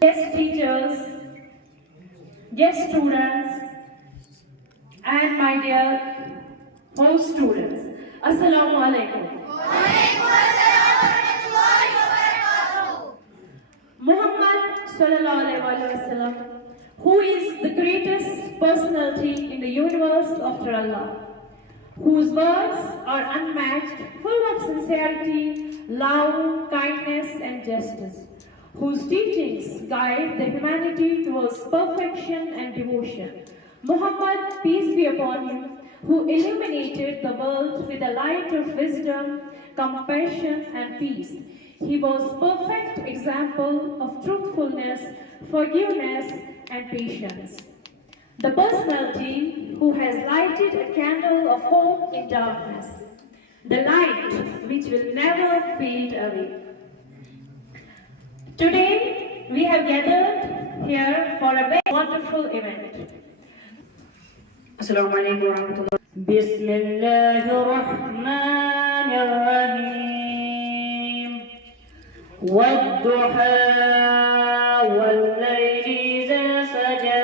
guest teachers, guest students, and my dear host students. Assalamu alaikum. Muhammad sallallahu alaihi wasallam, who is the greatest personality in the universe after Allah, whose words are unmatched, full of sincerity, love, kindness, and justice, whose teachings guide the humanity towards perfection and devotion. Muhammad, peace be upon him, who illuminated the world with the light of wisdom, compassion, and peace. He was perfect example of truthfulness, forgiveness, and patience. The personality who has lighted a candle of hope in darkness, the light which will never fade away. Today, we have gathered here for a very wonderful event. Assalamu alaikum wa rahmatullah. Bismillahir Rahmanir Rahim. Wad-duha wal-layli idha saja.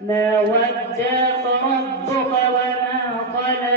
Ma wadda'aka rabbuka wa ma qala.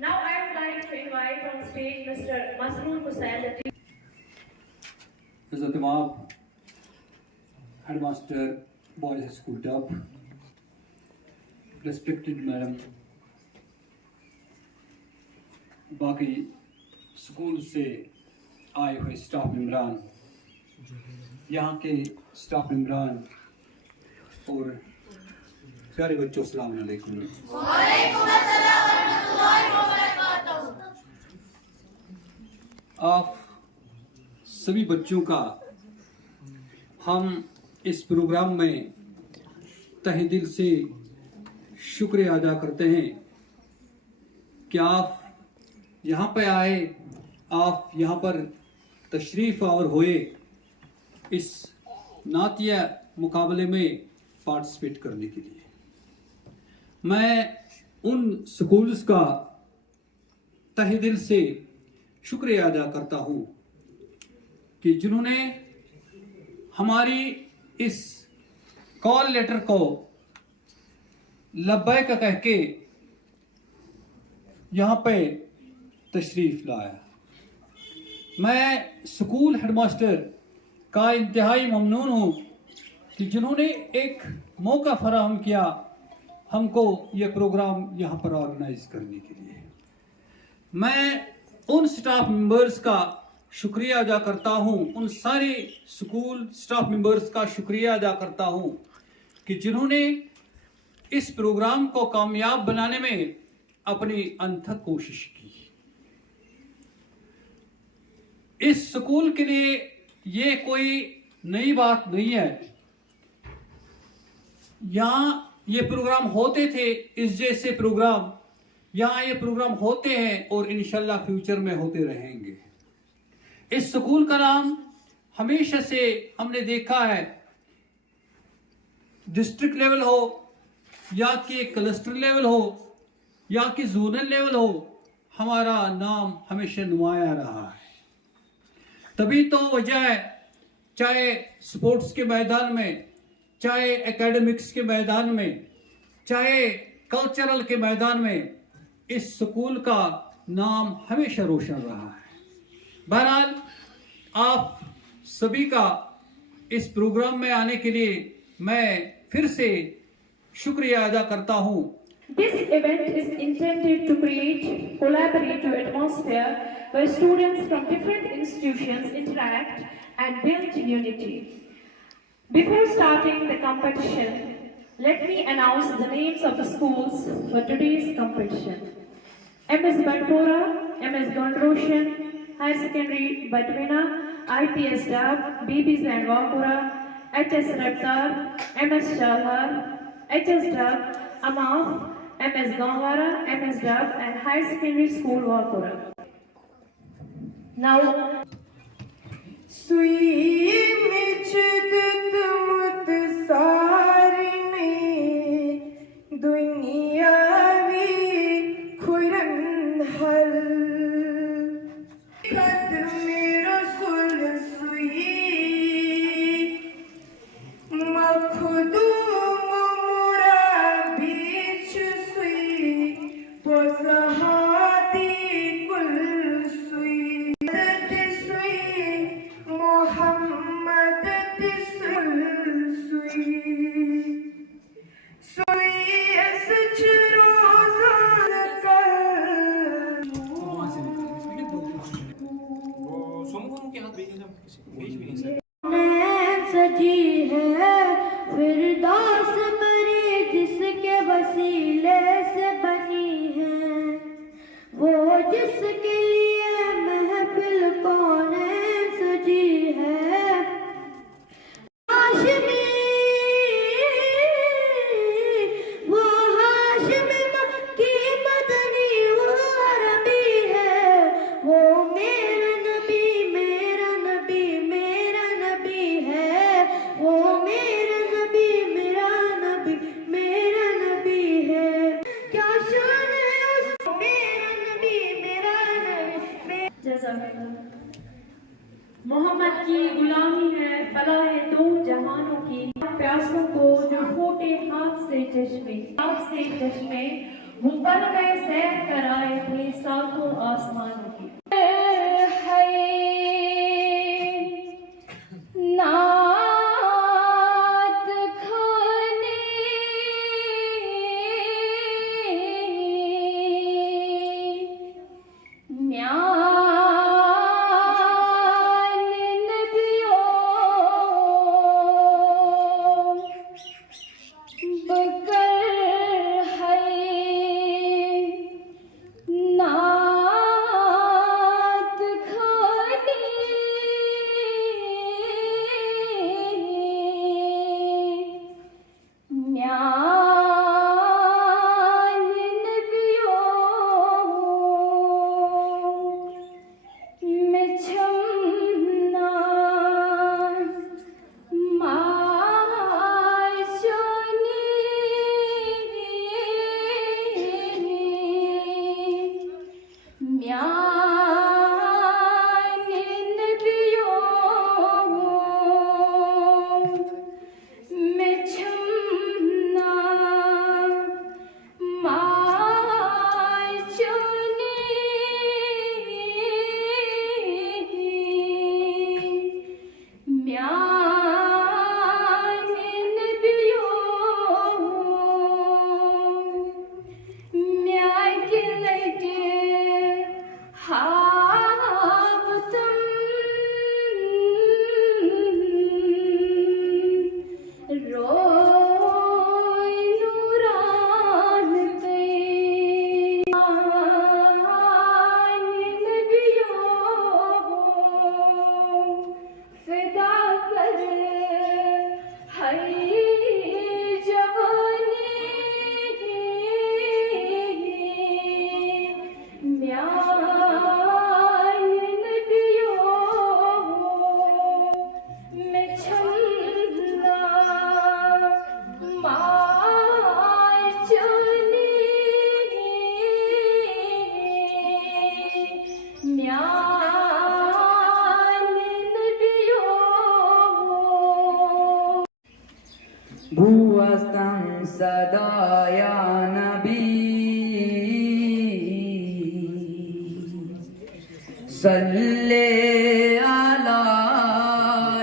Now I would like to invite on stage Mr. Masroor Hussain. Hazrat Imam, Headmaster, Boys School Top, respected Madam, बाकी school से आए हुए staff मेंबरान, यहाँ के staff मेंबरान और प्यारे बच्चों, अस्सलाम वालेकुम। आप सभी बच्चों का हम इस प्रोग्राम में तहे दिल से शुक्रिया अदा करते हैं कि आप यहाँ पे आए, आप यहाँ पर तशरीफ़ आवर हुए इस नातिया मुकाबले में पार्टिसिपेट करने के लिए। मैं उन स्कूल्स का तहे दिल से शुक्रिया अदा करता हूँ कि जिन्होंने हमारी इस कॉल लेटर को लब्बैक कह के यहाँ पे तशरीफ़ लाया। मैं स्कूल हेडमास्टर का इंतहाई ममनून हूँ कि जिन्होंने एक मौका फराहम किया हमको ये प्रोग्राम यहाँ पर ऑर्गेनाइज करने के लिए। मैं उन स्टाफ मेंबर्स का शुक्रिया अदा करता हूँ, उन सारे स्कूल स्टाफ मेंबर्स का शुक्रिया अदा करता हूँ कि जिन्होंने इस प्रोग्राम को कामयाब बनाने में अपनी अनथक कोशिश की। इस स्कूल के लिए ये कोई नई बात नहीं है, यहाँ ये प्रोग्राम होते थे, इस जैसे प्रोग्राम यहाँ ये प्रोग्राम होते हैं और इंशाल्लाह फ्यूचर में होते रहेंगे। इस स्कूल का नाम हमेशा से हमने देखा है, डिस्ट्रिक्ट लेवल हो या कि क्लस्टर लेवल हो या कि जोनल लेवल हो, हमारा नाम हमेशा नुमाया रहा है। तभी तो वजह है, चाहे स्पोर्ट्स के मैदान में, चाहे एकेडमिक्स के मैदान में, चाहे कल्चरल के मैदान में, इस स्कूल का नाम हमेशा रोशन रहा है। बहरहाल आप सभी का इस प्रोग्राम में आने के लिए मैं फिर से शुक्रिया अदा करता हूँ। This event is intended to create collaborative atmosphere where students from different institutions interact and build unity. Before starting the competition, let me announce the names of the schools for today's competition. MS Bandpora, MS Gondroshan, Higher Secondary Badwina, IPS Dab, BB Zanwapura, HS Raptar, MS Shalhar, HS Dab, Amaf, MS Gangwara, MS Dab, and Higher Secondary School Wapura. Now, Sweet चश्मे आपसे चश्मे वो पल में सैर कर आए थे सातों आसमानों की। नात खाने म्यान नबियों बकर है नात खाने म्यान नबियों में छमना भुवस्तं सदा या नबी सल्ले अला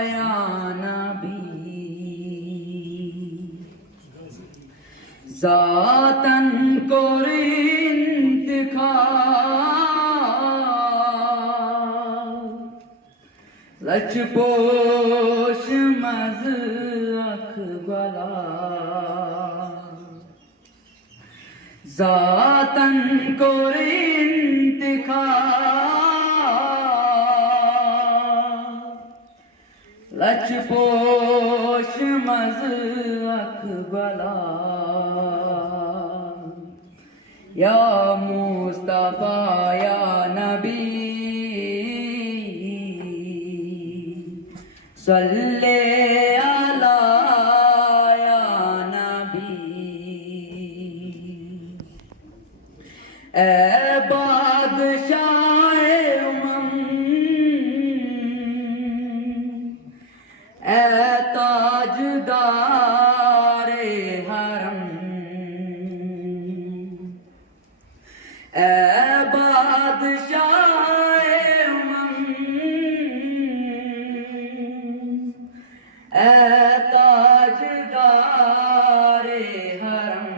या नबी ज़ातन कोर इंतखाब लचपोश मज़ अकबला ज़ातन कोर इंतखाब लचपोश मज़ अकबला या मुस्तफा या नबी सल्ले अला या नबी ए बादशाह उमम ए ताजदार हरम ए बादशाह उमम ए ताजदार हरम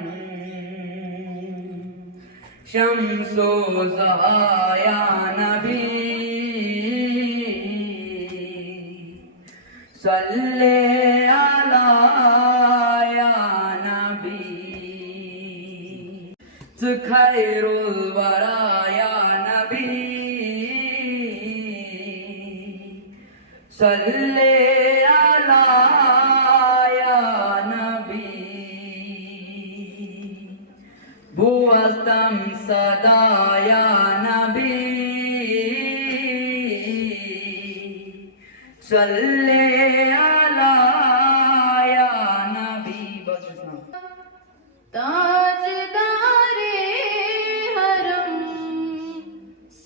शम्सो ज़हा या नबी सल्ले अला या नबी खैरुल वरा या नबी सल्ले अला या नबी बुअस्तम सदा या नबी सल्ले अला या नबी। ताजदारे हरम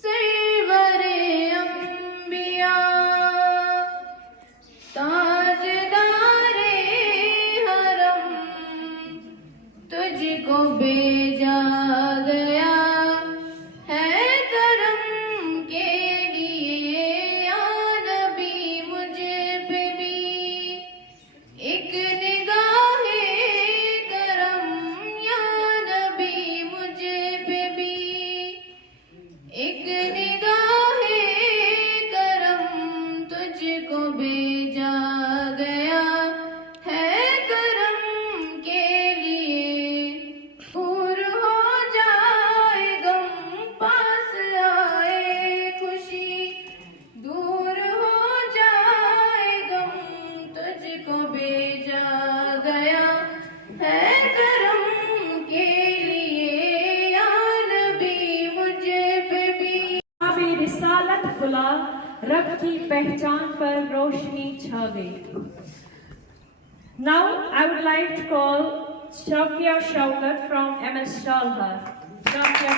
सरवरे अंबिया ताजदारे हरम भेजा गया है करम के लिए या नबी मुझे पे भी एक निगाहे करम या नबी मुझे पे भी एक निगाहे करम तुझको भेजा गया है करम के लिए दूर हो जाए गम पास आए खुशी दूर हो जाए गम तुझको भेजा गया है करम के लिए या नबी मुझे पे भी अभी रिसालत खुला रब की पहचान पर रोशनी छा गई. Now I would like to call Shafia Shaukat from MS Shalhar. Shafia.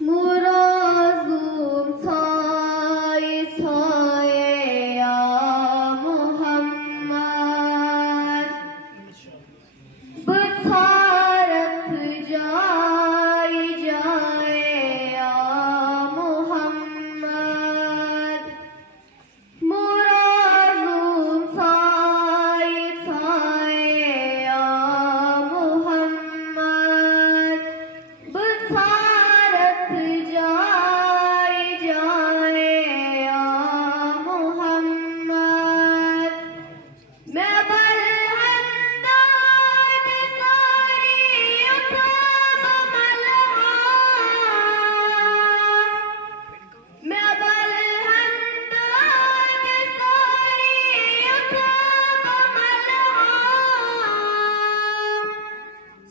मुराज़ुम छाए छाए या मोहम्मद बसारत जाए जाए या मोहम्मद मुराज़ुम छाए छाए या मोहम्मद बसारत जाए जाए या मोहम्मद मैं बलहंदान सारी उठाब मलहा मैं बलहंदान सारी उठाब मलहा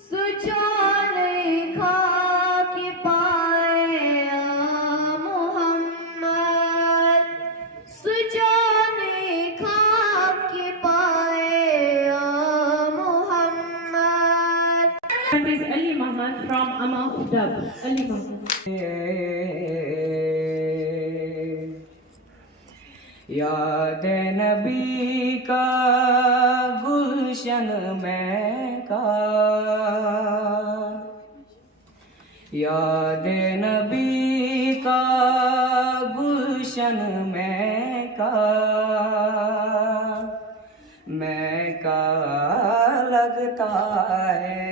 सुजाने खाक पाए या मोहम्मद सुजाने खाक पाए या Mohammad. That is Ali Muhammad from Amaf Dub. Ali Muhammad. याद नबी का गुलशन में का याद नबी का गुलशन में का मैं का लगता है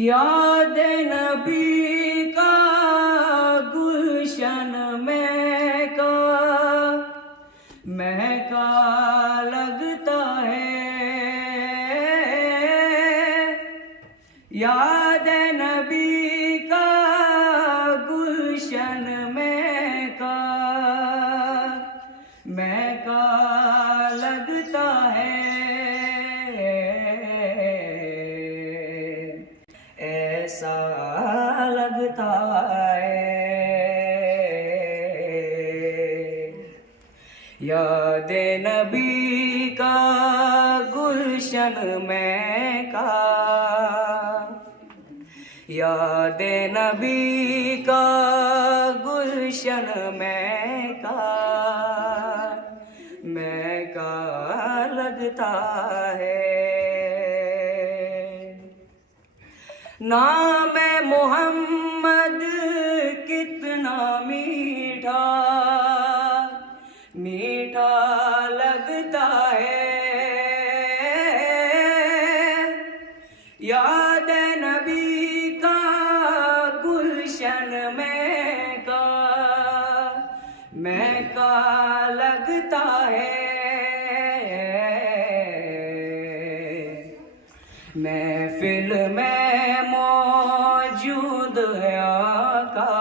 याद नबी का गुलशन में का महका लगता है याद नबी का गुलशन में का महका लगता है ऐसा लगता है याद नबी का गुलशन में का याद नबी का गुलशन में का मैं का लगता है नाम मोहम्मद कितना मीठा मीठा लगता है याद नबी का गुलशन में का मैं का लगता है महफिल में मौजूद है आका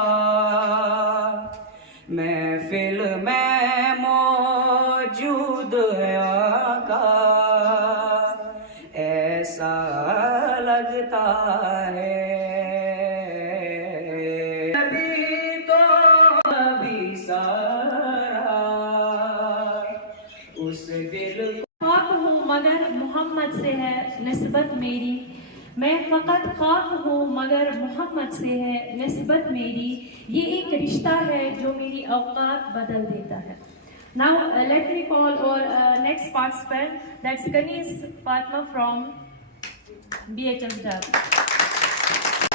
महफिल में मौजूद है आका ऐसा लगता है नबी तो अभी सारा उस दिल खाक हूँ मगर मोहम्मद से है निस्बत मेरी मैं फ़कत खाक हूँ मगर मोहम्मद से है निस्बत मेरी ये एक रिश्ता है जो मेरी औकात बदल देता है. Now let me call our next participant, that's Kanis Fatma from BHS Dab.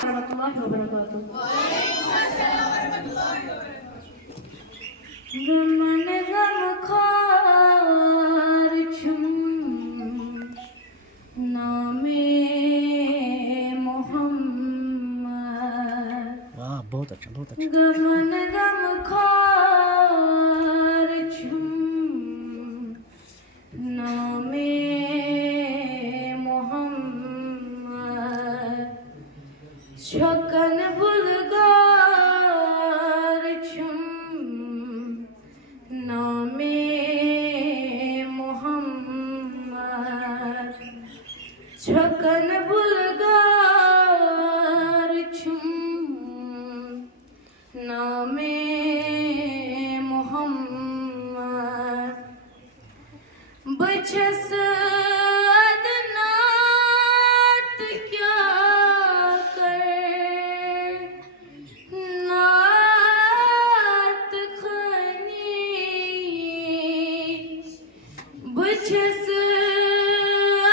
Warahmatullahi wabarakatuh. गमन गम खार छुम नामे मोहम्मद। वाह, बहुत अच्छा, बहुत अच्छा। गमन गम खार छुम नामे मोहम्मद। छकन बुलगार छुम नामे मोहम्मद। छकन बुलगार छुम नामे मोहम्मद। बचस अदनात क्या कर नात खनी। बचस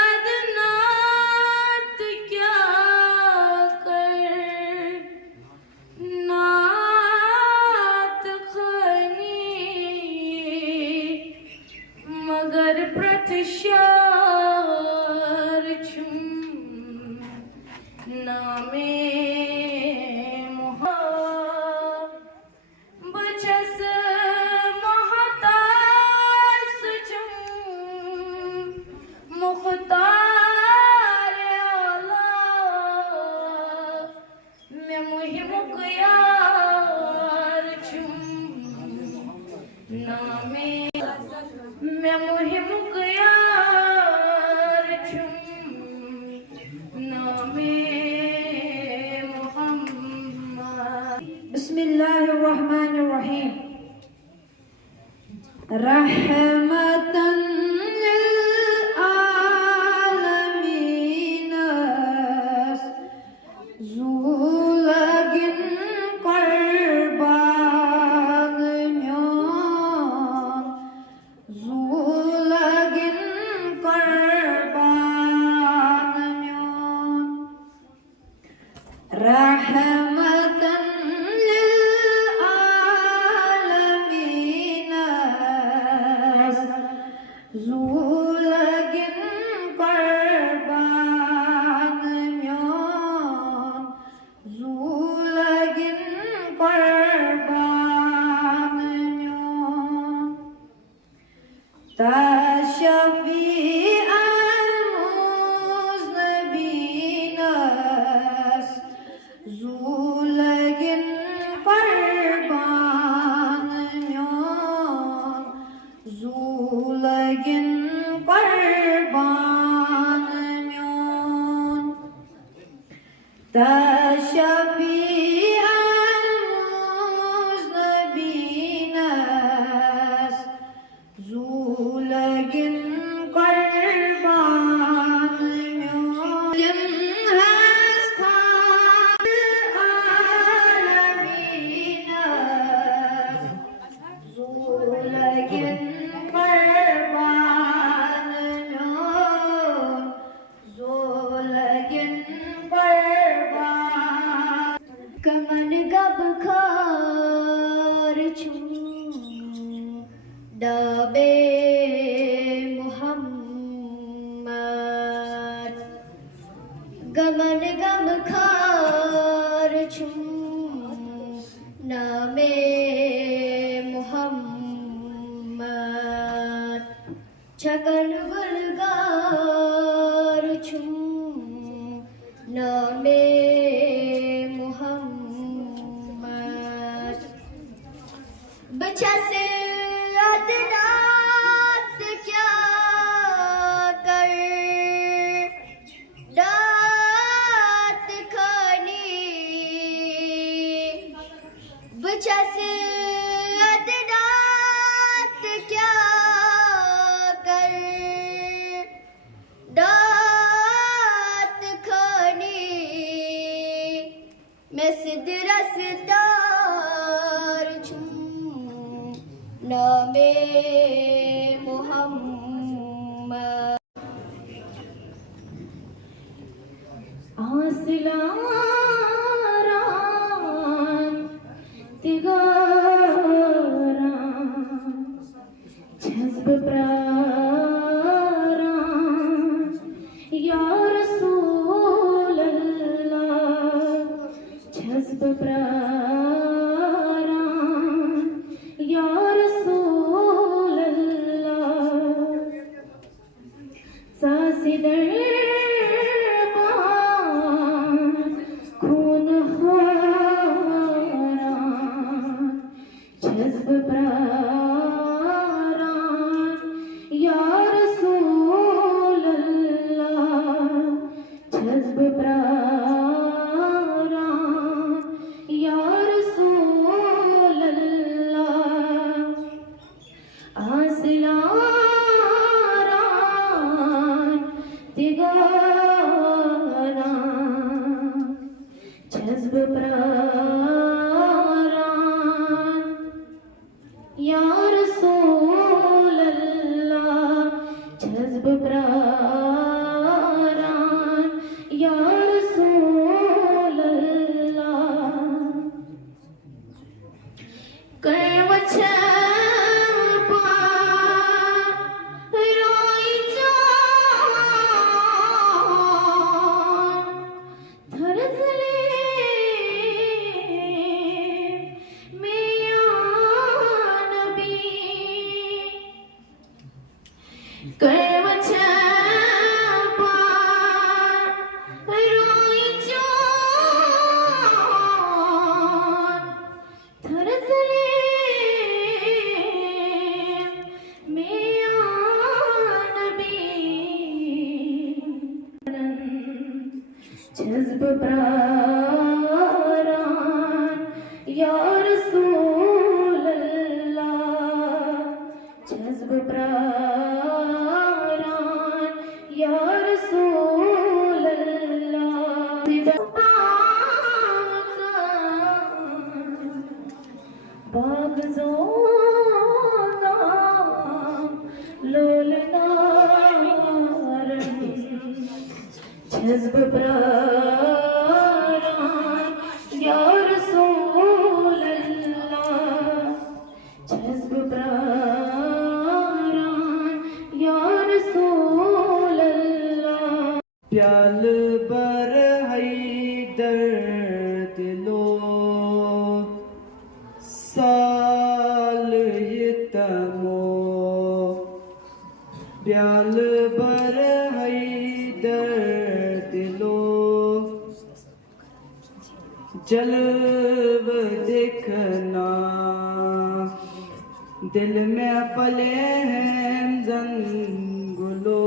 अदनात क्या कर नात खनी। मगर प्रतिशार छुम नामे मोहम्मद। बचस महतार सुचुम मुख्तार आला। मैं मुहिमुक यार छुम नामे। मैं मुहिमुक यार छुम नामे मोहम्मद। Bismillahirrahmanirrahim. रहमतन लिल आलमीन ज़ूलगिन क़ुर्बान म्योन। ज़ूलगिन क़ुर्बान म्योन। रहमतन लिल आलमीन ज़ूलगिन क़ुर्बान म्योन। ज़ूलगिन क़ुर्बान म्योन। तशफ़ीअल मुज़नबीन ज़ूलगिन क़ुर्बान म्योन। ज़ूलगिन क़ुर्बान म्योन। तशफ़ीअल मुज़नबीन ज़ूलगिन क़ुर्बान म्योन। आलमीन ज़ूलगिन क़ुर्बान म्योन। ज़ूलगिन क़ुर्बान। गमन गब खार छुम दाबे मोहम्मद। गमन गम खार छुम नामे मोहम्मद। छकन बुलगार छुम नामे मोहम्मद। बचस अदनात क्या कर दात खानी। बचस अदनात क्या कर दात खानी। मैं सिद्ध रसदार छूं नामे मोहम्मद आसिलारान तिगारान जज्ब प्रारान या रसूल अल्लाह जज्ब प्रारान या रसूल अल्लाह सांसी दरबान खून हारान जज्ब प्रारान या रसूल अल्लाह जज्ब प्रारान या रसूल अल्लाह आसिलारान तिगारान जज्ब प्रारान या रसूल अल्लाह जज्ब प्रारान या रसूल अल्लाह करवच्छा जज्ब प्रारान या रसूल अल्लाह जज्ब प्रारान या रसूल अल्लाह बागज़ोना लोलनारन जज्ब प्रारान या रसूल अल्लाह जज्ब प्रारान या रसूल अल्लाह प्याल बर हैदर दिलो साल यतमो प्याल बर हैदर दिलो जलव देखना दिल में फले हैं जंगलो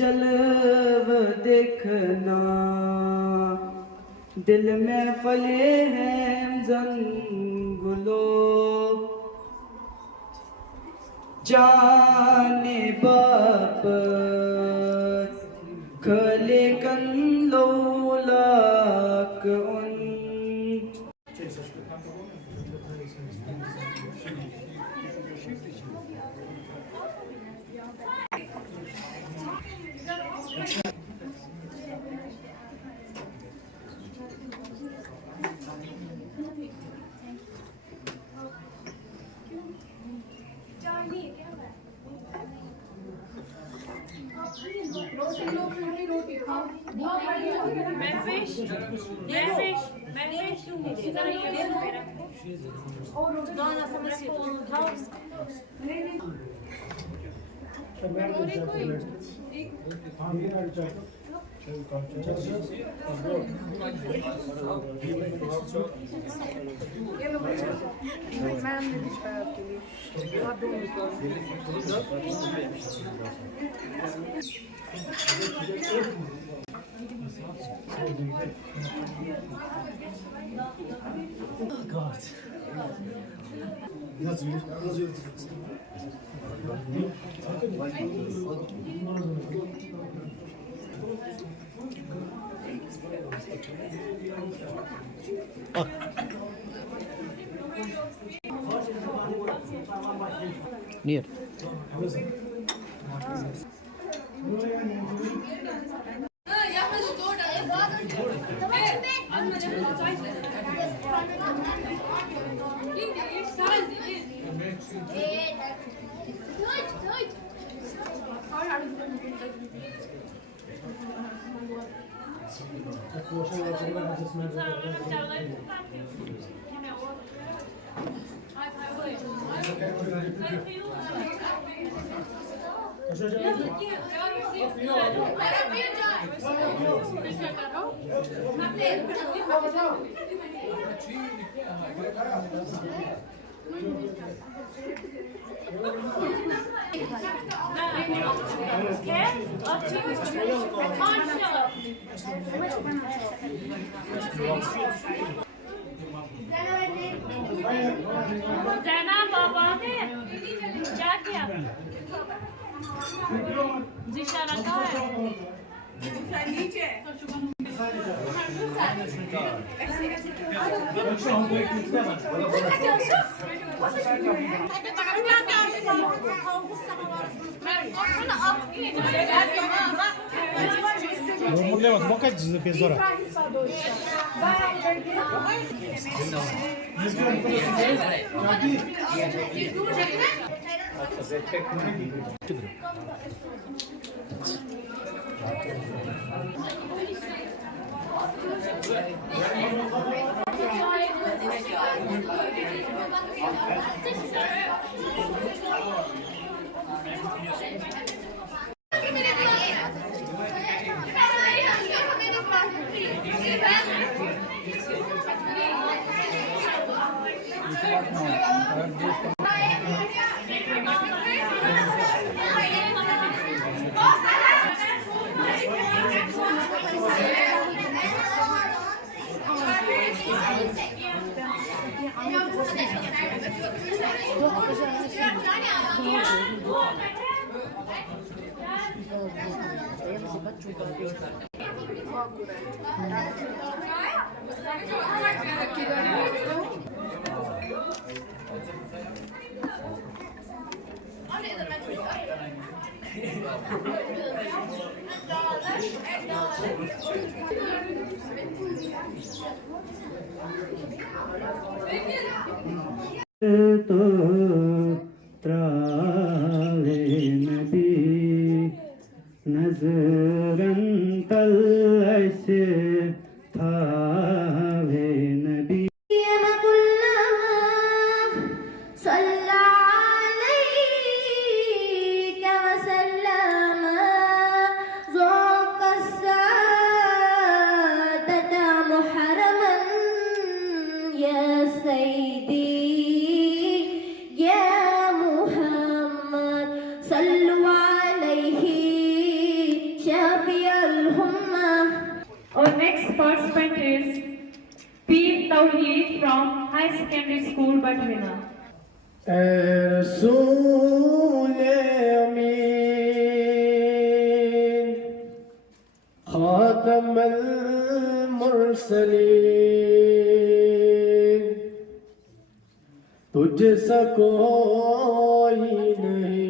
जलव देखना दिल में फले हैं जंगलो जाने बाप खले कंलोलाक उन near. जैना बाबा ने क्या किया? जिशा रखा है। तो त्राले नबी नजरन तलश थावे नबी Our next participant is P. Tawheed from High Secondary School, Batwina. रसूल अमीन खातमुल मुरसलीन तुझसा कोई नहीं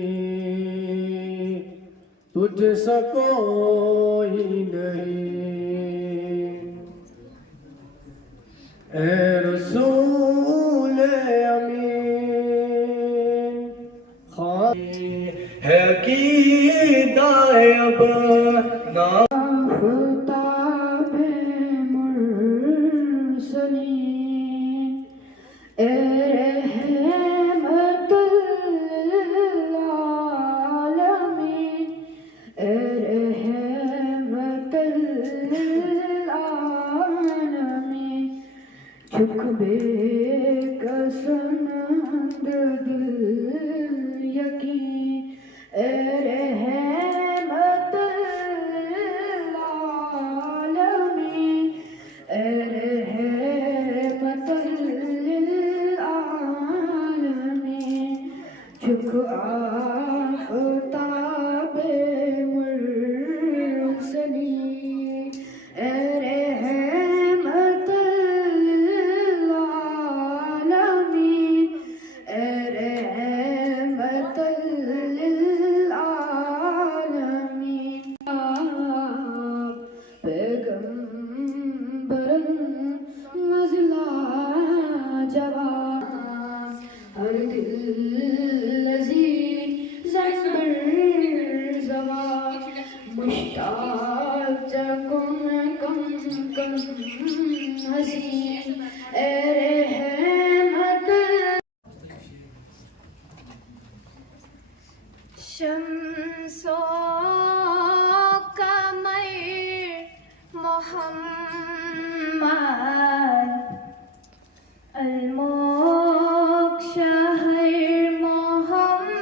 तुझसा कोई नहीं ए रसूल अमीन है की दायब ना ख़ुताब मुरसलीन ए रहमतुल आलमीन ए रहमतुल आलमीन झुक बेकसमंद दिल यकीन ए रहमतुल आलमीन ए रहमतुल आलमीन झुक आफ़ताब मुरसलीन ए रहमतुल आलमीन ए रहमतुल दिल्लज़ी ज़ंबर ज़वा मुश्ताक़ जकुन कम कम हसीन ए रहमत शम्सो कमर मोहम्मद अलमोक शहर मोहम्मद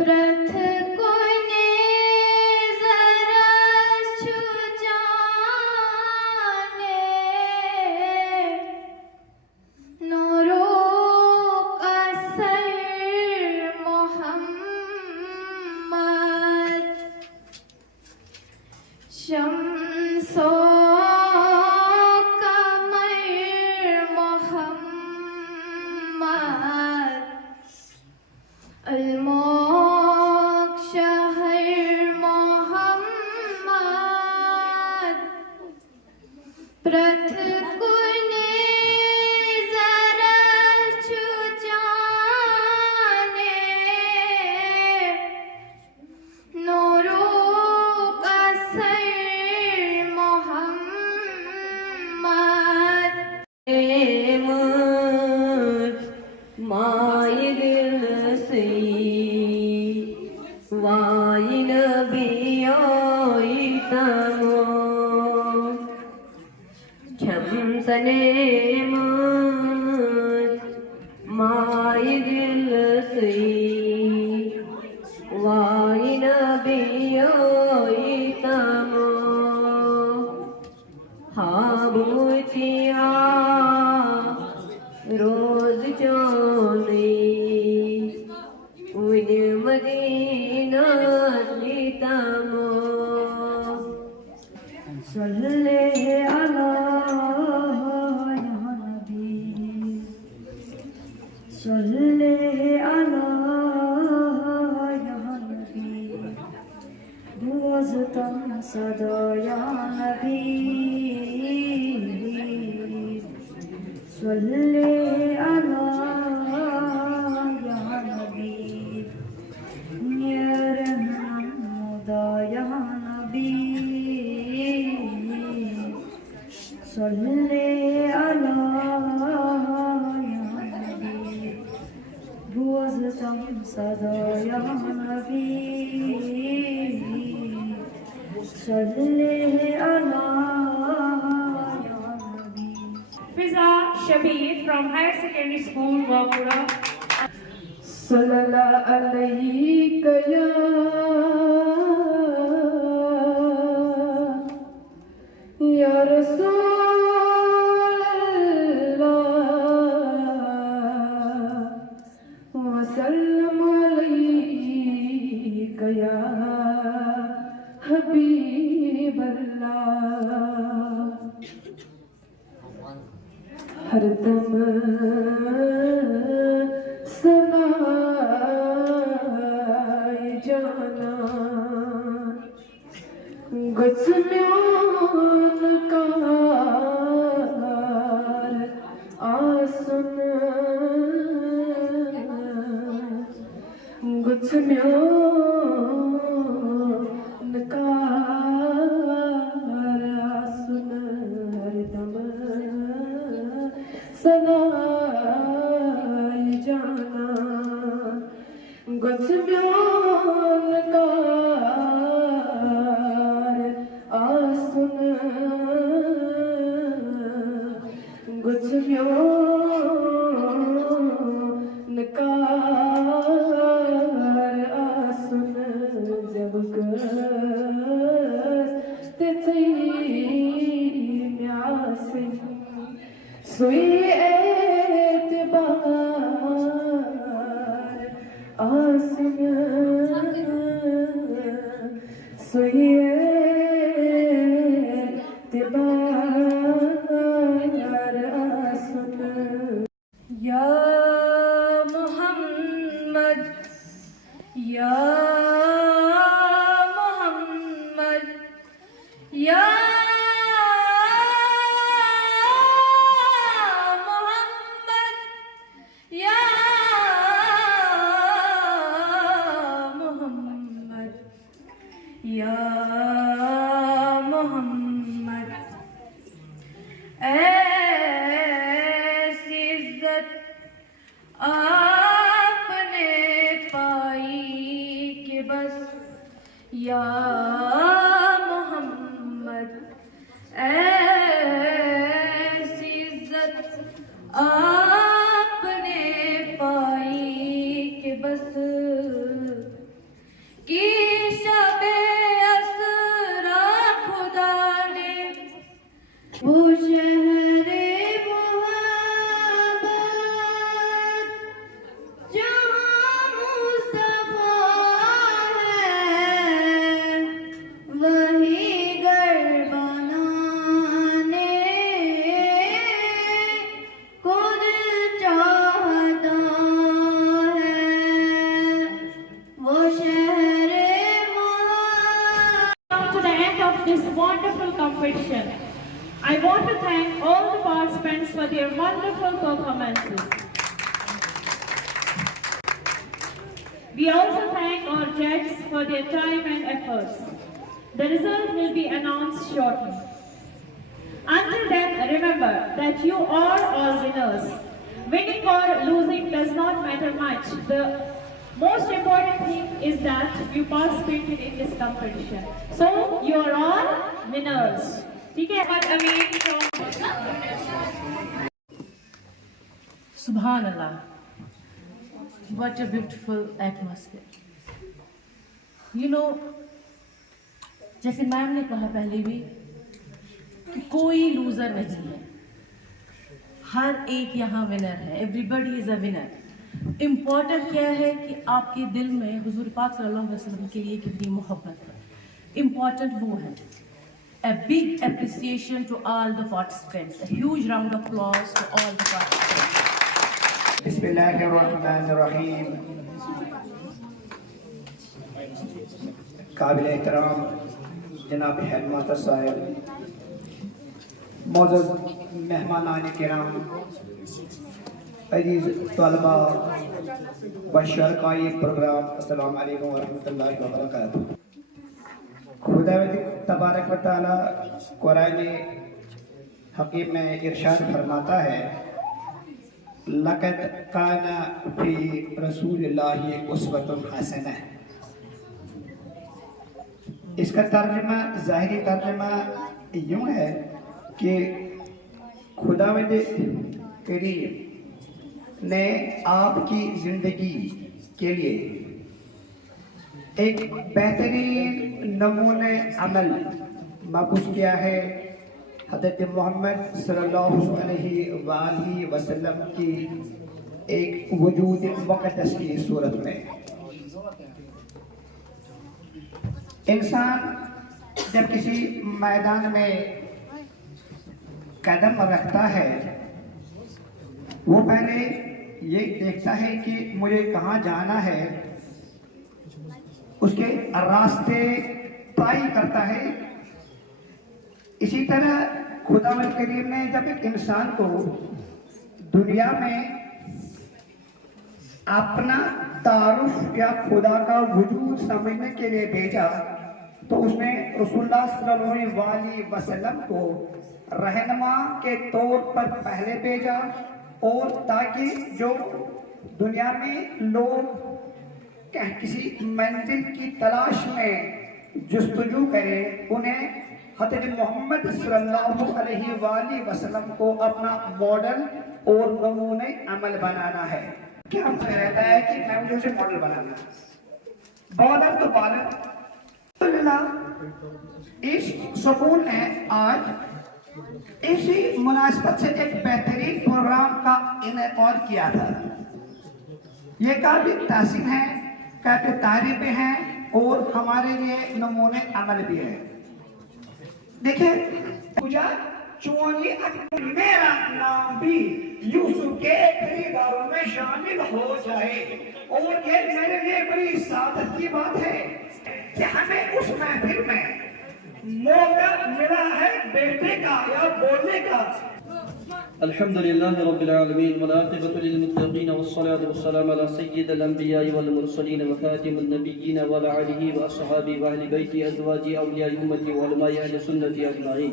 प्रथ कोने जरा छू जाने नूरो का सर मोहम्मद शम्सो कमर मोहम्मद अलमोक शहर मोहम्मद प्रथ कुने जरा छू जाने नूरो का सर मोहम्मद माय दिल से वाई नबी आई तमो छमसने माय दिल से वाई नबी आई तमो हाँ बुतिया रोज जाने उन मदीना नीतमो सल्ले अला या नबी सल्ले अला या नबी दुआज़तम सदा या नबी सल्ले अला या नबी या रहमत या नबी सल्ले अला या नबी बुअज़तम सदा या नबी सल्ले अला या नबी Fiza Shabir from Higher Secondary School, Wapura. सल्लल्लाहु अलैहि या या रसूल अल्लाह वसल्लम अलैका या हबीब अल्लाह हरदम सनाए जाना गुस्म्यान कार आसन गुस्म्यान कार आसन हरदम सनाए जाना गुस्म्यान कार आसन गुस्म्यान कार आसन जब करते थे म्यासे सुई एतबार आसन इज्जत आपने पाई कि बस या मोहम्मद ऐसी इज्जत आपने पाई कि बस कि शबे असरा खुदा ने वो शहरे मोहब्बत जहाँ मुस्तफा है वही घर बनाने को दिल चाहता है वो शहरे Come to the end of this wonderful competition. I want to thank all the participants for their wonderful performances. We also thank our judges for their time and efforts. The result will be announced shortly. Until then, remember that you are all winners. Winning or losing does not matter much. The most important thing is that you participated in this competition. So, you are all winners. Okay, but again from Subhanallah. What a beautiful atmosphere. You know, जैसे ma'am ने कहा पहले भी कि कोई loser नहीं है, हर एक यहाँ विनर है. Everybody is a winner. Important क्या है कि आपके दिल में हुजूर पाक सल्लल्लाहु अलैहि वसल्लम के लिए कितनी मोहब्बत है. इम्पॉर्टेंट वो है. A big appreciation to all the participants. A huge round of applause to all the participants. बिस्मिल्लाहिर्रहमानिर्रहीम. काबिल एहतराम जनाब हेडमास्टर साहब, मौजूद मेहमानान किराम, अजीज तलबा व शरकाए प्रोग्राम, अस्सलाम वालेकुम व रहमतुल्लाहि व बरकातहू. खुदावंद तबारक व तआला कुरान हकीम में इरशाद फरमाता है, लक़द काना फी रसूलिल्लाहि उस्वतुन हसनह. इसका तर्जुमा, ज़ाहिरी तर्जुमा यूँ है कि खुदावंद करीम ने आपकी ज़िंदगी के लिए एक बेहतरीन नमूने अमल मबूस किया है. हज़रत मोहम्मद सल्लल्लाहु अलैहि वसल्लम की एक वजूद मुक़द्दस की सूरत में. इंसान जब किसी मैदान में कदम रखता है, वो पहले ये देखता है कि मुझे कहाँ जाना है, उसके रास्ते तय करता है. इसी तरह खुदावंद करीम ने जब एक इंसान को दुनिया में अपना तारुफ या खुदा का वजूद समझने के लिए भेजा, तो उसने रसूलुल्लाह सल्लल्लाहु अलैहि वसल्लम को रहनुमा के तौर पर पहले भेजा, और ताकि जो दुनिया में लोग किसी मंजिल की तलाश में जुस्तजू करें, उन्हें हज़रत मोहम्मद सल्लल्लाहु अलैहि वसल्लम को अपना मॉडल और नमूने अमल बनाना है. क्या हमसे रहता है कि मैं मुझे उसे मॉडल बनाना है. बॉर्डर तो बॉर्डर. इस स्कूल ने आज इसी मुनासिबत से एक बेहतरीन प्रोग्राम का इनेकाद किया था. ये काबिल तासीम है, काबिल तारीफ है और हमारे लिए नमूने अमल भी है. देखिए, मेरा नाम भी यूसुफ के खरीदारों में शामिल हो जाए, और ये मेरे लिए बड़ी सादत की बात है कि हमें उस महफिल में मौका मिला है बेटे का या बोलने का. अल्हम्दुलिल्लाह रब्बिल आलमीन वल आक़िबतु लिल मुत्तक़ीन वस्सलातु वस्सलामु अला सय्यिदिल अंबिया'i वल मुरसलीन व खातिमिन नबिय्यीन व अला आलिहि व अस्हाबिहि व अहलि बैति अज़वाजि औलिया'i उम्मति व उलमा'i अहलि सुन्नति अजमाईन.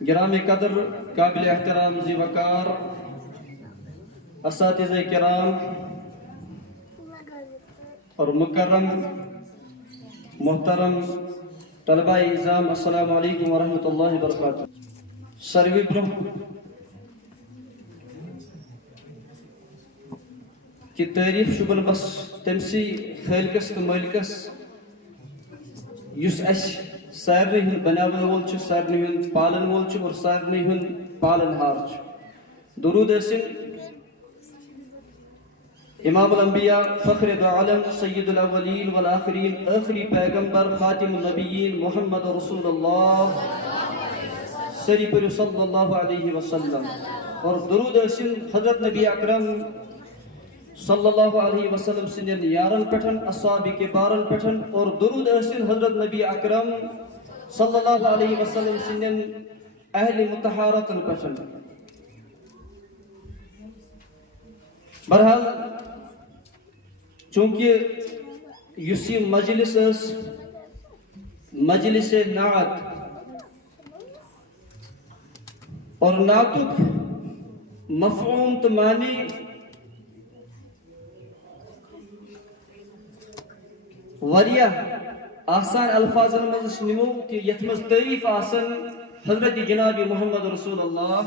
गिराम कदर काबिल एहतराम ज़िवकार असातिज़े किराम और मुकर्रम मोहतरम तलबा इज़ाम अस्सलामु अलैकुम वरहमतुल्लाहि वबरकातुहू सर्वी ब्रह्म कि तारीफ शुबन बस तमसी खालिकस तो मालिकस युस अस सारनी हुंद बनावन वोल छु सारनी हुंद पालन वोल छु और सारनी हुंद पालनहार छु दुरूद असिन इमाम अल अंबिया फख्र दो आलम सय्यदुल अव्वलीन वल आखिरीन आखिरी पैगंबर खातिमुन नबिय्यीन मोहम्मद रसूलुल्लाह सल्लल्लाहु अलैहि वसल्लम और दुरूद असिन हजरत नबी अकरम सल्लल्लाहु अलैहि वसल्लम सिंदन यारन पठन अस्हाबी के बारन पठन और दुरूद असिन हजरत नबी अकरम सल्लल्लाहु अलैहि वसल्लम सिंदन अहले मुतहहारतन पठन बहरहाल चूंकि युसी मजलिस मजलिस नात और नातुक मफहूम तो मानी वरिया आसान अल्फाजन मज निमो कि यथ मज तारीफ आसन हजरत जनाब मोहम्मद रसूलुल्लाह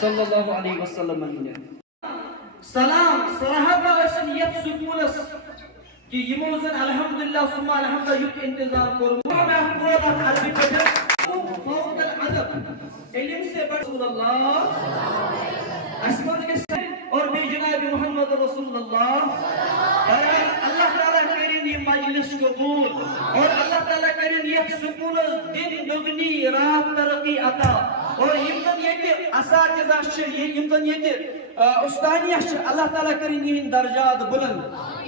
सल्लल्लाहु अलैहि वसल्लम ने सलाम सहाबा असन यथ सुकूनस कि यमोजन अल्हम्दुलिल्लाह सुमा अल्हम्दुलिल्लाह युक इंतजार कर मैं पूरा अरबी पढ़ फौक अदब इल्म से रसूलुल्लाह असमत के और बे जनाब मोहम्मद रसूलुल्लाह अल्लाह ताला करें ये मजलिस कबूल और अल्लाह ताला करें ये सुकून दिन दुगनी रात तरक्की अता और इमजन ये के असातिज़ा छ ये इमजन ये के उस्तानिया छ अल्लाह ताला करें ये दर्जात बुलंद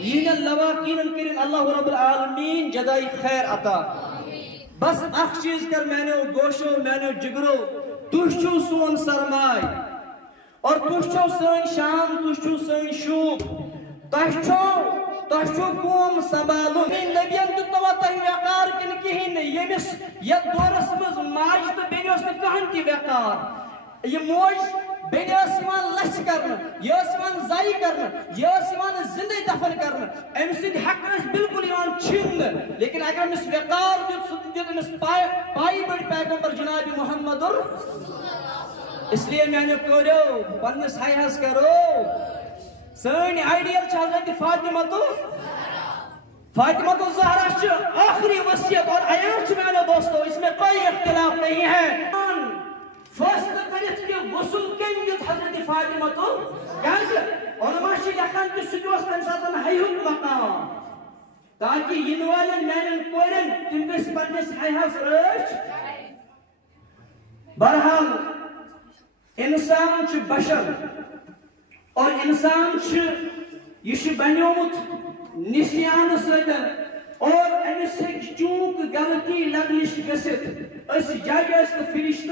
यीन लवाकीन करें अल्लाह रब्बुल आलमीन जज़ाई खैर अता बस अख चीज कर मैंने गोशो मैंने जिगरो तुझो सोन सरमाय और तुझो सन शान तुझो सन शूब तशो कौम संभालुन नबियन दुतवा तह वकार किन कहिन यमिस य दौरस मज माज तो बेनियोस न कहन की वकार ये मोज बेनियोस मान लच करन यस मान जाई करन यस मान जिंदे दफन करन एमसिद हक बिल्कुल ईमान छिन लेकिन अगर मिस वकार जो मिस पाई बड़ पैगंबर जनाब मोहम्मद इसलिए मैंने करो पन्नस हायस करो सन आइडियल हजरत फातिमा तो ज़हरा आखिरी वसीयत और आयात मेरे दोस्तों इसमें कोई इख्तिलाफ नहीं है फैसला करित के वसूल केन दित हजरत फातिमा तो गाज उलमा छ लिखन कि सुजोस तन सातन हयुत मकाम ताकि इन वालन मैंने कोरन तिम गस पन्नस हायस रच बहरहाल इंसान छ बशर और इंसान यह बनियोमुत निसियान सतन और अमिस चूक गलती लग्निश गसित जज तो फिरिश्त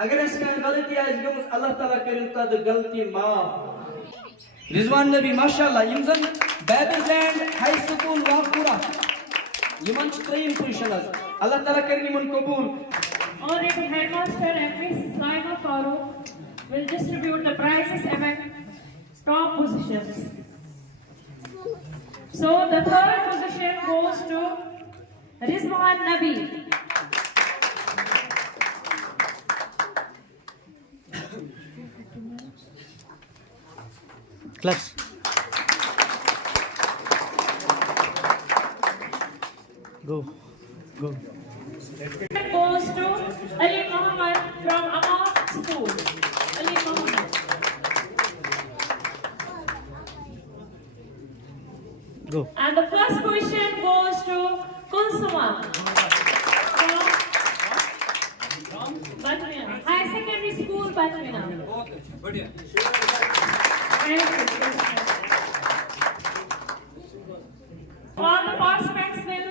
अगर गलती गमत अल्लाह ताला करें तद गलती माफ रिजवान नबी माशाअल्लाह यमजन बेबीलैंड हाई स्कूल वापुरा यमन ट्रेन पोजीशन अल्लाह ताला करें यमन कबूल Honorable Headmaster and Miss Saima Farooq will distribute the prizes among top positions. So the third position goes to Rizwan Nabi. Claps. Go. Goes to Ali Muhammad from Amar School. Ali Muhammad. And the first position goes to Kulsuma from Batmina, Higher Secondary School, Batmina. बहुत अच्छा, बढ़िया। All the participants will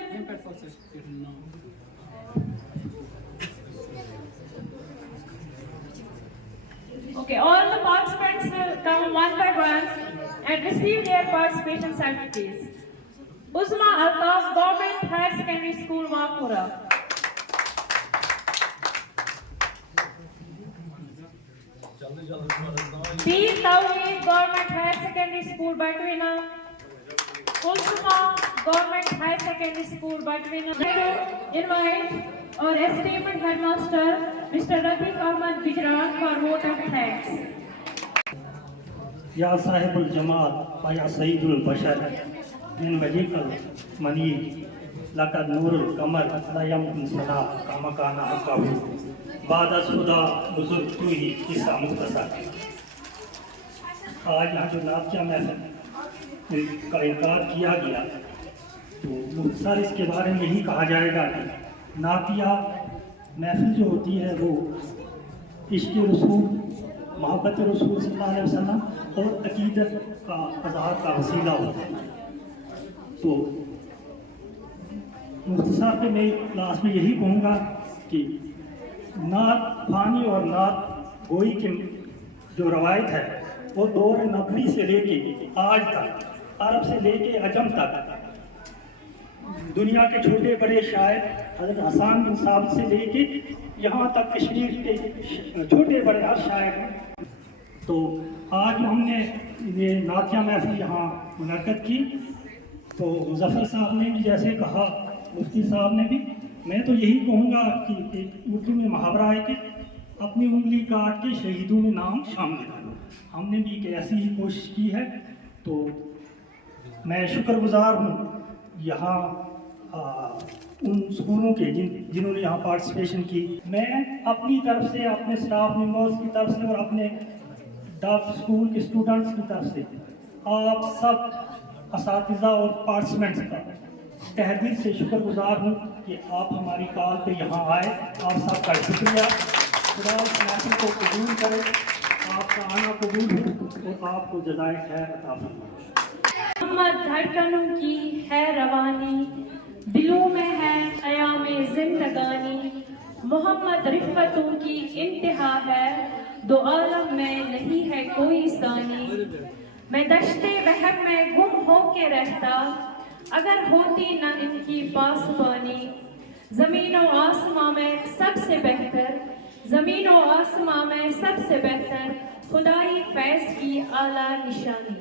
all the participants will come one by one and receive their participation certificates. Uzma Altaf, Government Higher Secondary School, Wapura. Dean Tawheed, Government Higher Secondary School, Batmina. Kulsuma, Government High Secondary School, Batmina. Invite our esteemed headmaster, Mr. Rafiq Ahmad Bijran, for vote of thanks. या साहिबुल जमाल व या सईदुल बशर मिन वजीकल money लकद Nurul कमर ला यमकुन सना कामा काना हकाहु बाद खुदा बुजुर्ग तू ही किस्सा मुख्तसर। आज यहाँ जो नातिया महफिल का इनकार किया गया तो मुख्तसर इसके बारे में यही कहा जाएगा कि नातिया महफिल जो होती है वो इश्क़ रसूल, मोहब्बत रसूल सल्लल्लाहु अलैहि वसल्लम और अकीदत का इज़हार का वसीला होता है। तो मुख्तसर पे मैं लास्ट में यही कहूँगा कि नात फ़ानी और नात गोई की जो रवायत है वो दौर नबवी से लेके आज तक, अरब से लेके अजम तक, दुनिया के छोटे बड़े शायर हज़रत हसन बिन साबित से लेके यहाँ तक कश्मीर के छोटे बड़े हर शायर हैं। तो आज हमने ये नातिया महफिल यहाँ मुनक़्क़द की तो मुज़फ़्फ़र साहब ने भी जैसे कहा, मुफ्ती साहब ने भी, मैं तो यही कहूँगा कि एक उर्दू में मुहावरा है कि अपनी उंगली काट के शहीदों में नाम शामिल करो। हमने भी एक ऐसी ही कोशिश की है। तो मैं शुक्रगुजार हूँ यहाँ उन स्कूलों के जिन्होंने यहाँ पार्टिसिपेशन की। मैं अपनी तरफ से, अपने स्टाफ मेम्बर्स की तरफ से और अपने डफ स्कूल के स्टूडेंट्स की तरफ से आप सब असातिज़ा और पार्टिसिपेंट्स का तहदील से शुक्रगुजार हूँ कि आप हमारी कॉल पे यहाँ आए। आप सबका शुक्रिया। खुदा इस महफिल को कबूल करे, आपका आना कबूल हो और आपको जज़ाए खैर अता फरमाए। मोहम्मद धड़कनों की है रवानी, दिलों में है क़याम जिंदगानी। मोहम्मद रिफ़तों की इंतहा है, दो आलम में नहीं है कोई सानी। मैं दश्ते वहम में गुम होके रहता, अगर होती न इनकी पासबानी। ज़मीन व आसमां में सबसे बेहतर, ज़मीन व आसमां में सबसे बेहतर, खुदाई फैज़ की आला निशानी।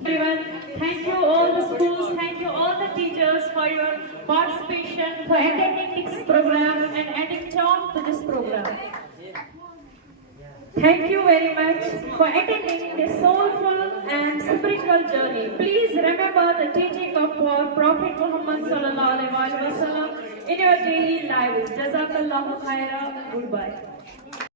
Everyone, thank you all the schools, thank you all the teachers for your participation, for attending this program and adding charm to this program. Thank you very much for attending this soulful and spiritual journey. Please remember the teaching of our Prophet Muhammad sallallahu alaihi wasallam in your daily lives. Jazakallahu khairan. Goodbye.